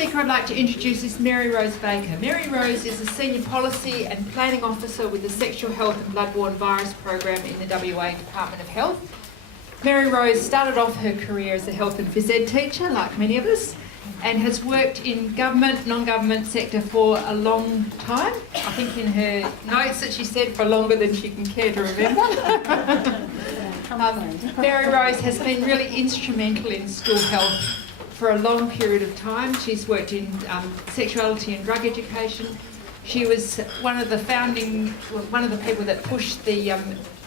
speaker I'd like to introduce is Maryrose Baker. Maryrose is a Senior Policy and Planning Officer with the Sexual Health and Bloodborne Virus Program in the WA Department of Health. Maryrose started off her career as a health and phys ed teacher, like many of us, and has worked in government, non-government sector for a long time. I think in her notes that she said for longer than she can care to remember. Maryrose has been really instrumental in school health for a long period of time. She's worked in sexuality and drug education. She was one of the people that pushed the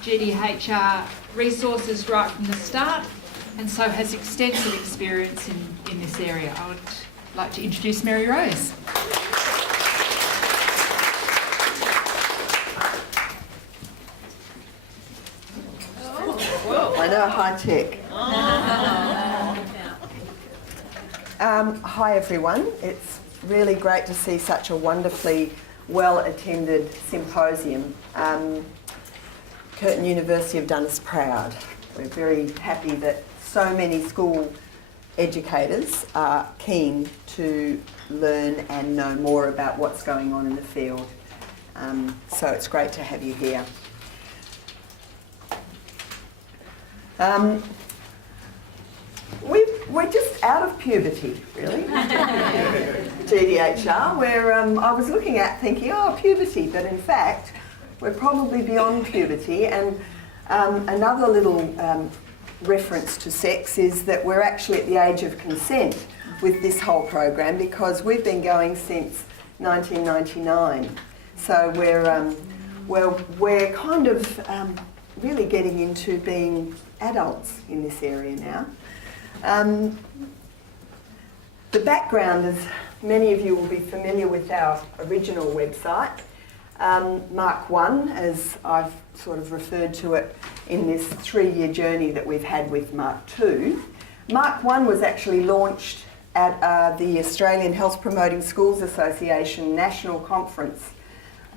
GDHR resources right from the start, and so has extensive experience in this area. I would like to introduce Maryrose. I know, high tech. Hi everyone, it's really great to see such a wonderfully well-attended symposium. Curtin University have done us proud. We're very happy that so many school educators are keen to learn and know more about what's going on in the field. So it's great to have you here. We're just out of puberty, really. GDHR, where I was looking at thinking, oh, puberty, but in fact, we're probably beyond puberty. And another little reference to sex is that we're actually at the age of consent with this whole program, because we've been going since 1999. So we're kind of really getting into being adults in this area now. The background, as many of you will be familiar with our original website, Mark 1, as I've sort of referred to it in this 3-year journey that we've had with Mark 2. Mark 1 was actually launched at the Australian Health Promoting Schools Association National Conference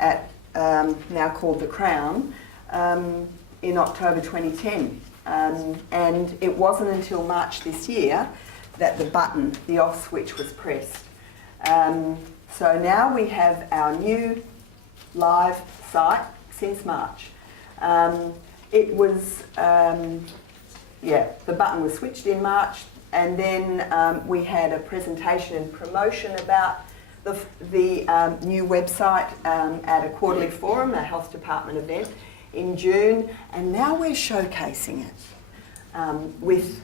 at now called The Crown in October 2010. And it wasn't until March this year that the off switch was pressed. So now we have our new live site since March. It was, the button was switched in March, and then we had a presentation and promotion about the new website at a quarterly forum, a health department event in June, and now we're showcasing it with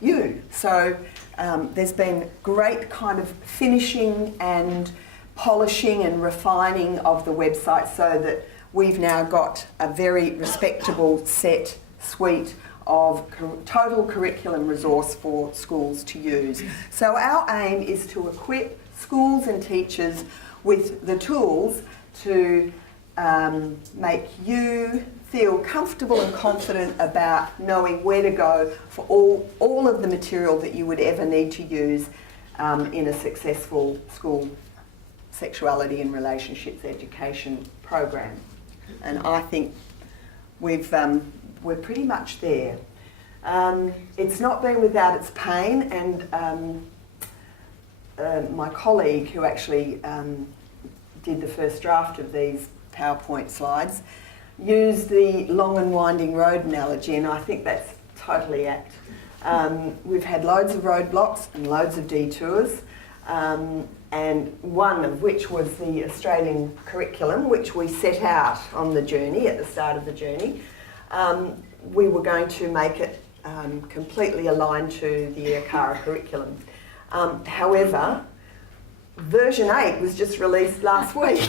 you. So there's been great kind of finishing and polishing and refining of the website, so that we've now got a very respectable set suite of total curriculum resource for schools to use. So our aim is to equip schools and teachers with the tools to make you feel comfortable and confident about knowing where to go for all of the material that you would ever need to use in a successful school sexuality and relationships education program. And I think we're pretty much there. It's not been without its pain, and my colleague who actually did the first draft of these PowerPoint slides used the long and winding road analogy, and I think that's totally apt. We've had loads of roadblocks and loads of detours, and one of which was the Australian curriculum, which we set out on the journey, at the start of the journey. We were going to make it completely aligned to the ACARA curriculum. However, version 8 was just released last week.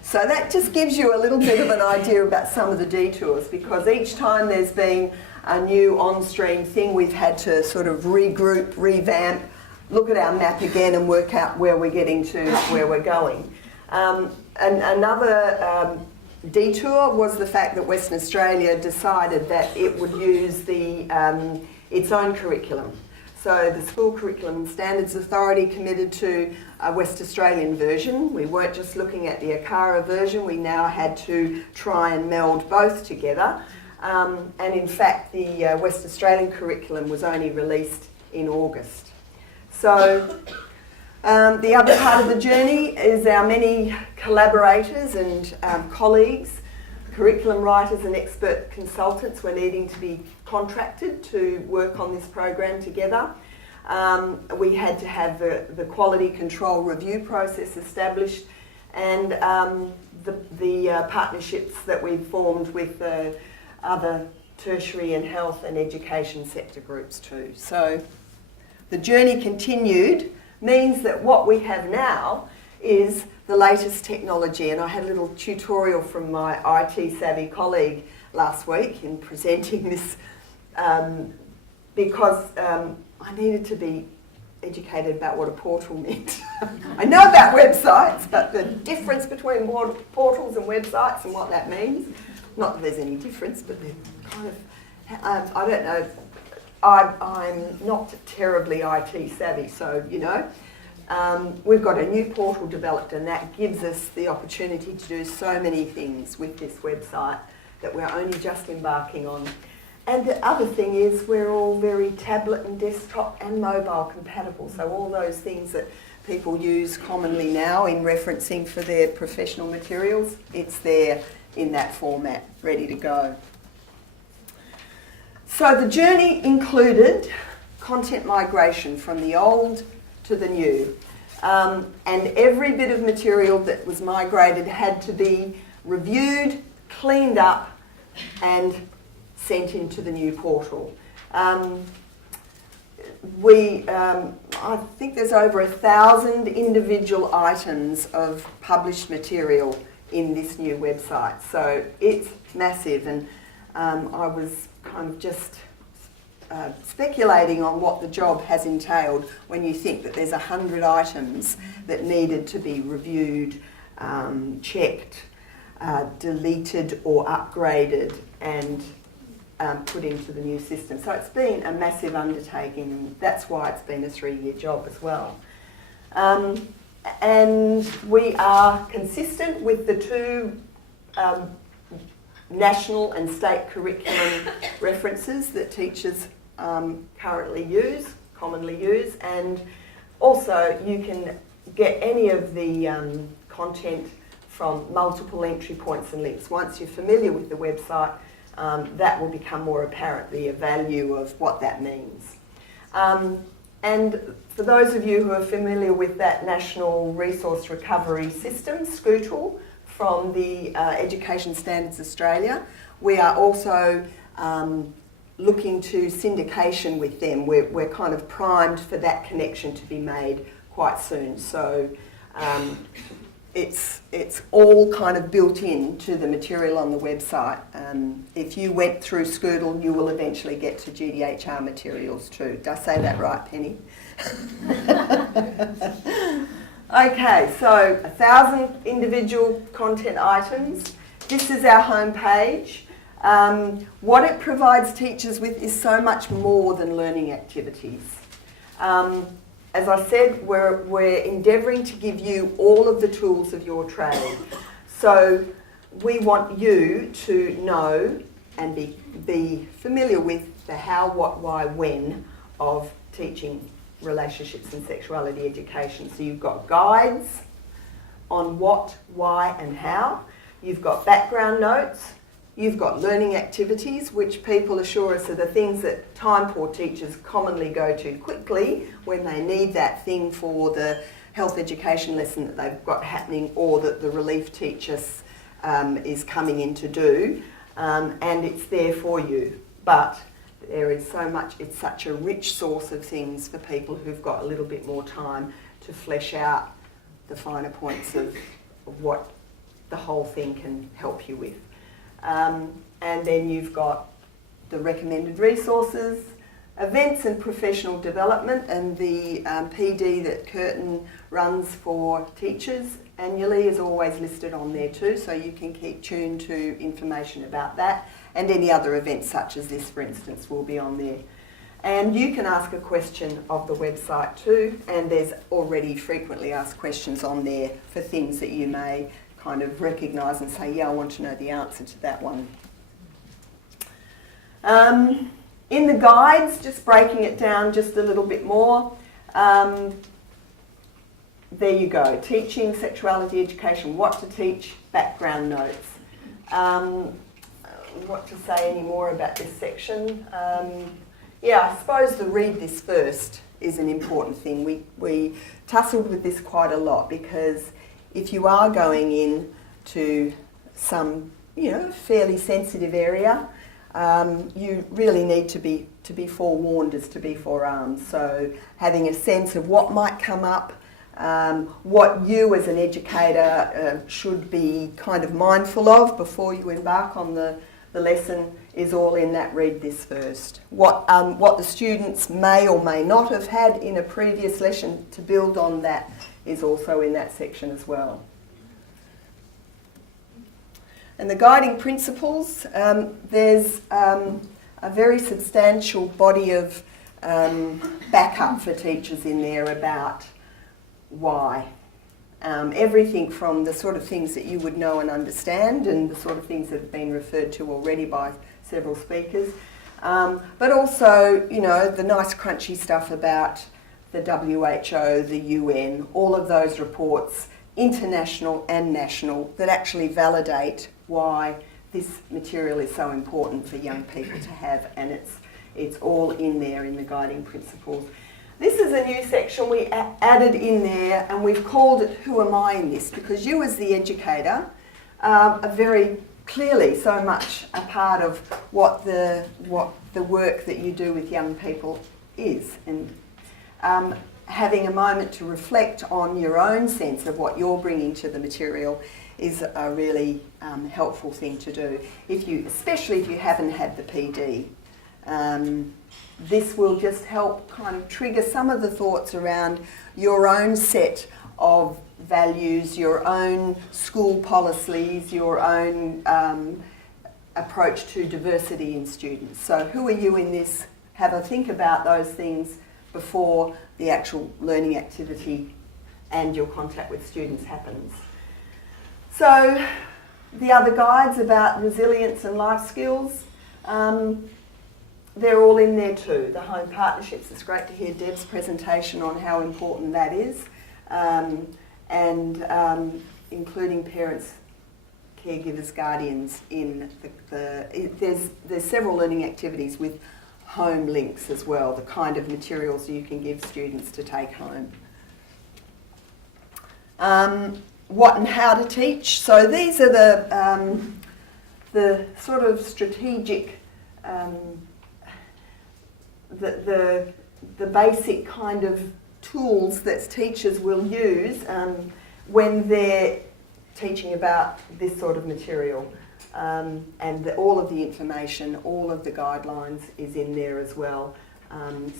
So that just gives you a little bit of an idea about some of the detours, because each time there's been a new on-stream thing, we've had to sort of regroup, revamp, look at our map again and work out where we're getting to, where we're going. And another detour was the fact that Western Australia decided that it would use its own curriculum. So the School Curriculum Standards Authority committed to a West Australian version. We weren't just looking at the ACARA version, we now had to try and meld both together. And in fact, the West Australian curriculum was only released in August. So The other part of the journey is our many collaborators and colleagues, curriculum writers and expert consultants were needing to be contracted to work on this program together. We had to have the quality control review process established, and the partnerships that we've formed with other tertiary and health and education sector groups too. So the journey continued means that what we have now is the latest technology, and I had a little tutorial from my IT savvy colleague last week in presenting this because I needed to be educated about what a portal meant. I know about websites, but the difference between portals and websites and what that means, not that there's any difference, but they're kind of, I don't know, I'm not terribly IT savvy, so, you know. We've got a new portal developed, and that gives us the opportunity to do so many things with this website that we're only just embarking on. And the other thing is we're all very tablet and desktop and mobile compatible, so all those things that people use commonly now in referencing for their professional materials, it's there in that format, ready to go. So the journey included content migration from the old to the new. And every bit of material that was migrated had to be reviewed, cleaned up, and sent into the new portal. I think there's over 1,000 individual items of published material in this new website. So it's massive, and I was kind of just speculating on what the job has entailed when you think that there's 100 items that needed to be reviewed, checked, deleted or upgraded, and put into the new system. So it's been a massive undertaking, and that's why it's been a 3-year job as well. And we are consistent with the two national and state curriculum references that teachers commonly use, and also you can get any of the content from multiple entry points and links. Once you're familiar with the website, that will become more apparent, the value of what that means. And for those of you who are familiar with that National Resource Recovery System, SCOOTL, from the Education Standards Australia, we are also looking to syndication with them. We're kind of primed for that connection to be made quite soon. So it's all kind of built into the material on the website. If you went through SCOOTL, you will eventually get to GDHR materials too. Did I say that right, Penny? Okay, so 1,000 individual content items. This is our homepage. What it provides teachers with is so much more than learning activities. As I said, we're endeavouring to give you all of the tools of your trade. So we want you to know and be familiar with the how, what, why, when of teaching relationships and sexuality education. So you've got guides on what, why and how. You've got background notes. You've got learning activities, which people assure us are the things that time-poor teachers commonly go to quickly when they need that thing for the health education lesson that they've got happening, or that the relief teacher is coming in to do, and it's there for you. But there is so much, it's such a rich source of things for people who've got a little bit more time to flesh out the finer points of what the whole thing can help you with. And then you've got the recommended resources, events and professional development, and the PD that Curtin runs for teachers annually is always listed on there too, so you can keep tuned to information about that, and any other events such as this, for instance, will be on there. And you can ask a question of the website too, and there's already frequently asked questions on there for things that you may kind of recognise and say, yeah, I want to know the answer to that one. In the guides, just breaking it down just a little bit more, there you go, teaching sexuality education, what to teach, background notes. What to say any more about this section? Yeah, I suppose the read this first is an important thing. We tussled with this quite a lot because if you are going in to some, fairly sensitive area, you really need to be forewarned as to be forearmed. So having a sense of what might come up, what you as an educator should be kind of mindful of before you embark on the lesson is all in that read this first. What the students may or may not have had in a previous lesson to build on that is also in that section as well. And the guiding principles, there's a very substantial body of backup for teachers in there about why. Everything from the sort of things that you would know and understand and the sort of things that have been referred to already by several speakers, but also, the nice crunchy stuff about the WHO, the UN, all of those reports, international and national, that actually validate why this material is so important for young people to have, and it's all in there in the guiding principles. This is a new section we added in there, and we've called it Who Am I in This? Because you as the educator are very clearly so much a part of what the work that you do with young people is. And having a moment to reflect on your own sense of what you're bringing to the material is a really helpful thing to do, especially if you haven't had the PD. This will just help kind of trigger some of the thoughts around your own set of values, your own school policies, your own approach to diversity in students. So who are you in this? Have a think about those things before the actual learning activity and your contact with students happens. So the other guides about resilience and life skills, they're all in there too. The home partnerships, it's great to hear Deb's presentation on how important that is, and including parents, caregivers, guardians in there's several learning activities with home links as well, the kind of materials you can give students to take home. What and how to teach. So these are the sort of strategic, the basic kind of tools that teachers will use when they're teaching about this sort of material. And all of the information, all of the guidelines is in there as well.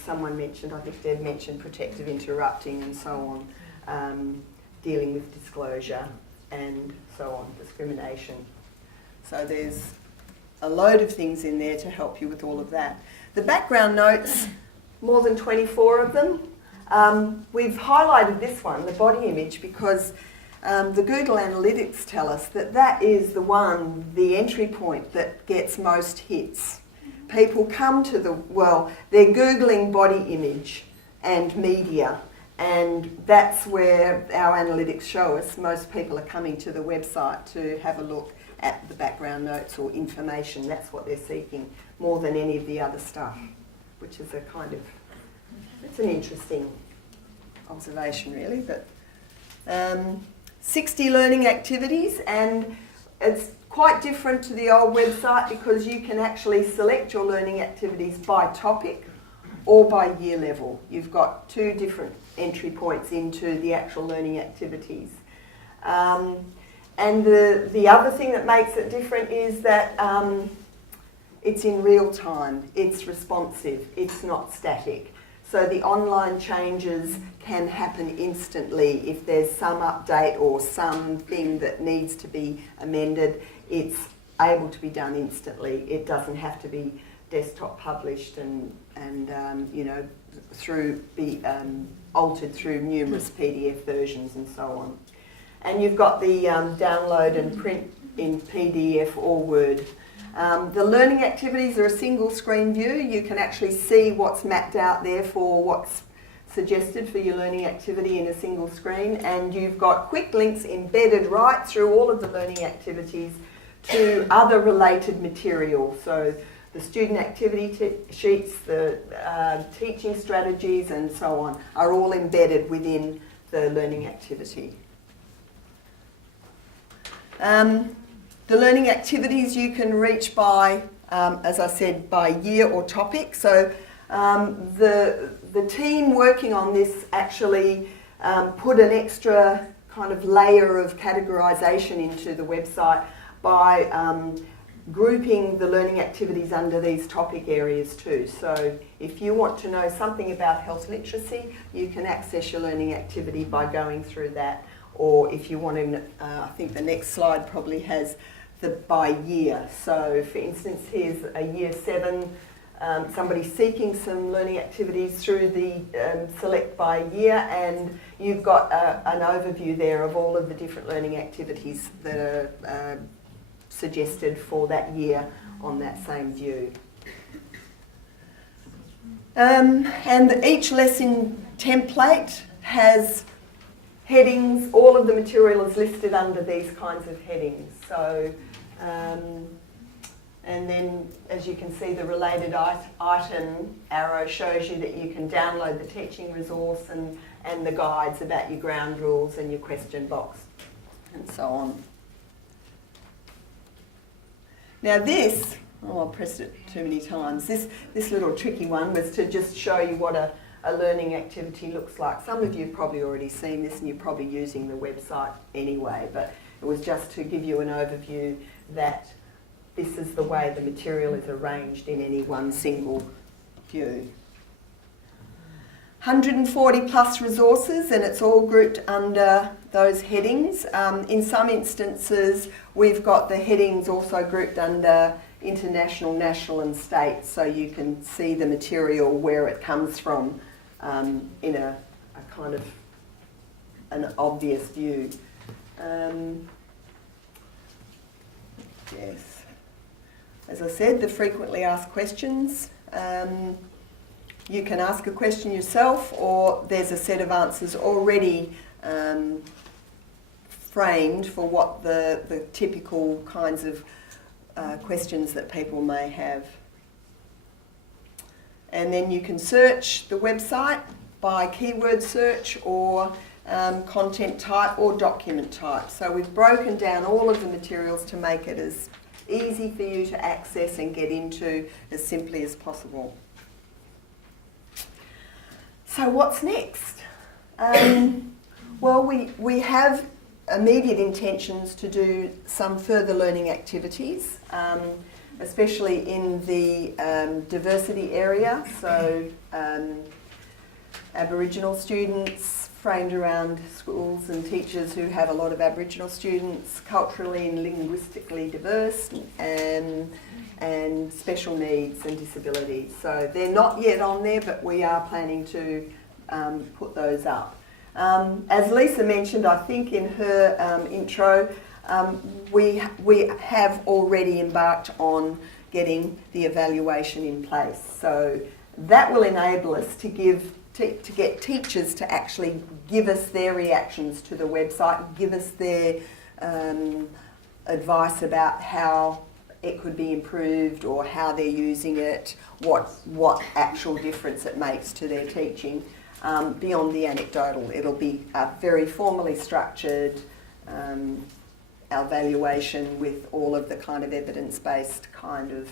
Someone mentioned, I think Deb mentioned protective interrupting and so on, dealing with disclosure and so on, discrimination. So there's a load of things in there to help you with all of that. The background notes, more than 24 of them. We've highlighted this one, the body image, because the Google Analytics tell us that is the entry point that gets most hits. People come to they're Googling body image and media, and that's where our analytics show us most people are coming to the website to have a look at the background notes or information. That's what they're seeking more than any of the other stuff, which is it's an interesting observation really. But 60 learning activities, and it's quite different to the old website because you can actually select your learning activities by topic or by year level. You've got two different entry points into the actual learning activities. And the other thing that makes it different is that it's in real time, it's responsive, it's not static. So the online changes can happen instantly. If there's some update or something that needs to be amended, it's able to be done instantly. It doesn't have to be desktop published and altered through numerous PDF versions and so on. And you've got the download and print in PDF or Word. The learning activities are a single screen view. You can actually see what's mapped out there for what's suggested for your learning activity in a single screen, and you've got quick links embedded right through all of the learning activities to other related material. So the student activity sheets, the teaching strategies and so on are all embedded within the learning activity. The learning activities you can reach by, as I said, by year or topic. So the team working on this actually put an extra kind of layer of categorisation into the website by grouping the learning activities under these topic areas too. So if you want to know something about health literacy, you can access your learning activity by going through that. Or if you want to, I think the next slide probably has the by year. So for instance, here's a year 7, somebody seeking some learning activities through the select by year, and you've got an overview there of all of the different learning activities that are suggested for that year on that same view. And each lesson template has headings. All of the material is listed under these kinds of headings. So, and then as you can see, the related item arrow shows you that you can download the teaching resource and the guides about your ground rules and your question box and so on. Now this, I pressed it too many times, this little tricky one was to just show you what a learning activity looks like. Some of you have probably already seen this and you're probably using the website anyway, but it was just to give you an overview that this is the way the material is arranged in any one single view. 140 plus resources, and it's all grouped under those headings. In some instances, we've got the headings also grouped under international, national and state, so you can see the material where it comes from in a kind of an obvious view. Yes. As I said, the frequently asked questions. You can ask a question yourself, or there's a set of answers already framed for what the typical kinds of questions that people may have. And then you can search the website by keyword search or content type or document type. So we've broken down all of the materials to make it as easy for you to access and get into as simply as possible. So what's next? Well, we have immediate intentions to do some further learning activities, especially in the diversity area. So Aboriginal students framed around schools and teachers who have a lot of Aboriginal students, culturally and linguistically diverse, and special needs and disabilities. So they're not yet on there, but we are planning to put those up. As Lisa mentioned, I think in her intro, we have already embarked on getting the evaluation in place. So that will enable us to get teachers to actually give us their reactions to the website, give us their advice about how it could be improved or how they're using it, what actual difference it makes to their teaching. Beyond the anecdotal, it'll be a very formally structured evaluation with all of the kind of evidence-based kind of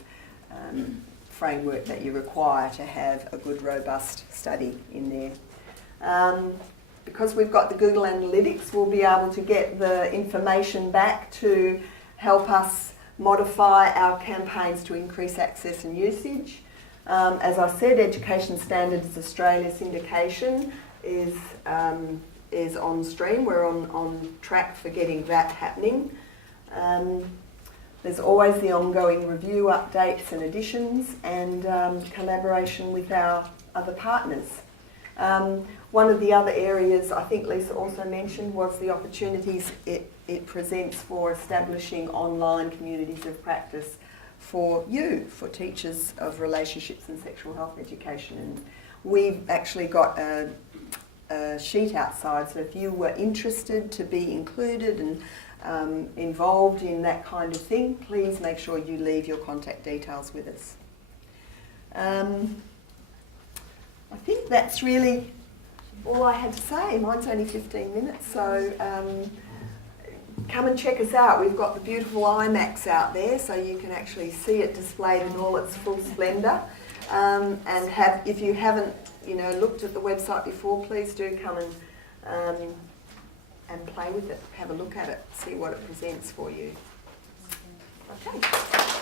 framework that you require to have a good, robust study in there. Because we've got the Google Analytics, we'll be able to get the information back to help us modify our campaigns to increase access and usage. As I said, Education Standards Australia syndication is on stream. We're on track for getting that happening. There's always the ongoing review, updates and additions, and collaboration with our other partners. One of the other areas I think Lisa also mentioned was the opportunities it presents for establishing online communities of practice for teachers of relationships and sexual health education. And we've actually got a a sheet outside, so if you were interested to be included and involved in that kind of thing, please make sure you leave your contact details with us. I think that's really all I had to say. Mine's only 15 minutes, so come and check us out. We've got the beautiful IMAX out there, so you can actually see it displayed in all its full splendour. And if you haven't, looked at the website before, please do come and play with it. Have a look at it, see what it presents for you. Okay.